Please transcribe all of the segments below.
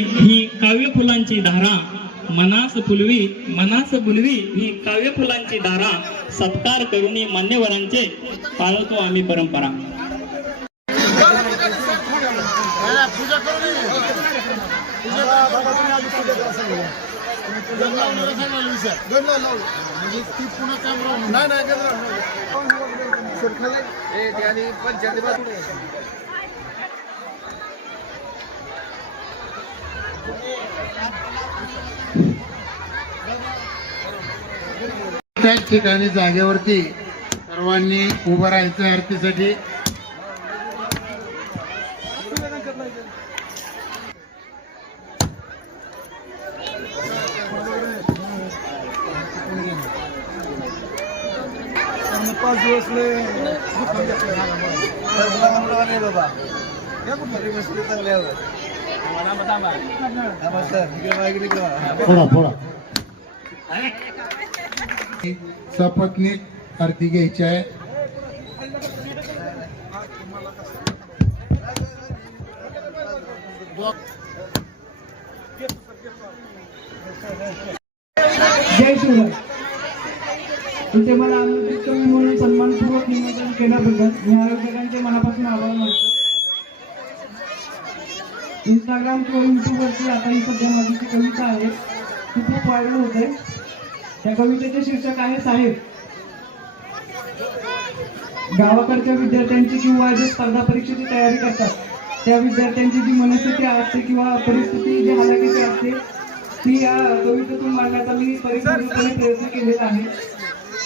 ही काव्य फुलांची धारा मनास फुलवी मनास बुलवी ही काव्य फुलांची धारा सत्कार करूनी मान्यवरांचे पाळतो आम्ही परंपरा। त्याच ठिकाणी जागेवरती सर्वांनी उभं राहायचं आरतीसाठी। पाच दिवस सपत्नीक आरती घ्यायची आहे। जय शिवराय। इथे मला आमंत्रित कवी म्हणून सन्मानपूर्वक निमंत्रण केल्याबद्दल मी आयोजकांचे मनापासून आभार मानतो। इंस्टाग्राम किंवा युट्यूबवरती आता ही सध्या माझी जी कविता आहे ती खूप व्हायरल होते। त्या कवितेचे शीर्षक आहे साहेब। गावाकडच्या विद्यार्थ्यांची किंवा जे स्पर्धा परीक्षेची तयारी करतात त्या विद्यार्थ्यांची जी मनस्थिती असते किंवा परिस्थिती जी हालाकीची असते ती या कवितेतून मांडण्याचा मी परिपूर्णपणे प्रयत्न केलेला आहे।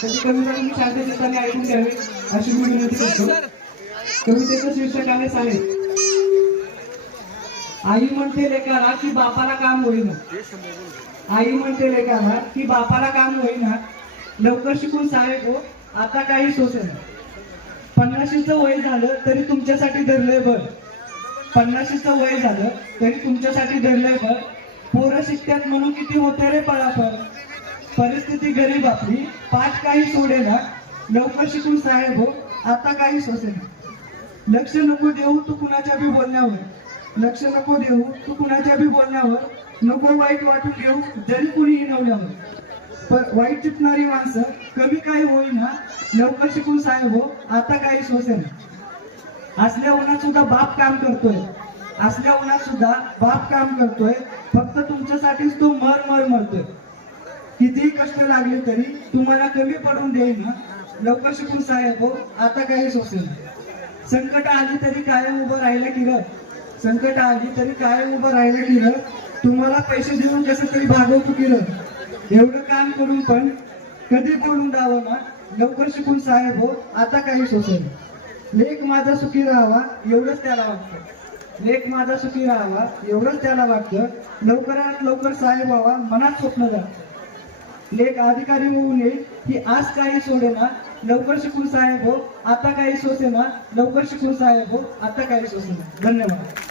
त्याची कविता तुम्ही शांत चित्ताने ऐकून घ्यावी अशी मी विनंती करतो। कवितेचं शीर्षक आहे साहेब। आई म्हणते लेकाला की बापाला काम होईना, आई म्हणते लेकाला की बापाला काम होईना, लवकर शिकून साहेब हो आता काही सोसेना। 50चं वय झालं तरी तुमच्यासाठी धरलंय भर, 50चं वय झालं तरी तुमच्यासाठी धरलंय भर। पोरं शिकतात म्हणून किती होते रे पळापळ, परिस्थिती गरीब आपली पाठ काही सोडेना, लवकर शिकून साहेब हो आता काही सोसेना। लक्ष नको देऊ तू कुणाच्या बी बोलण्यावर, लक्ष नको देऊ तू कुणाच्या बी बोलण्यावर, नको वाईट वाटून घेऊ जरी कुणी हिणवल्यावर। वाईट चितणारी माणसं कमी काही होईना, लवकर शिकून साहेब हो आता काही सोसेना। असल्या उन्हात सुद्धा बाप काम करतोय, असल्या उन्हात सुद्धा बाप काम करतोय, फक्त तुमच्यासाठीच तो मर मरतोय। कितीही कष्ट लागले तरी तुम्हाला कमी पडून देईना, लवकर शिकून साहेब हो आता काही सोसेना। संकट आली तरी कायम उभं राहिलं की र, संकट आली तरी कायम उभं राहिलं की र, तुम्हाला पैसे देऊन कसं तरी भागवतो की र। एवढं काम करून पण कधी बोलून द्यावं ना, लवकर शिकून साहेब हो आता काही सोसेना। लेख माझा सुखी राहावा एवढंच त्याला वाटतं, लेख माझा सुखी राहावा एवढंच त्याला वाटतं, लवकरात लवकर साहेब व्हावा मनात स्वप्न जातं। लेख अधिकारी होऊ नये ही आस काही सोडेना, लवकर शिकून साहेब हो आता काही सोसेना, लवकर शिकून साहेब हो आता काही सोसेना। धन्यवाद।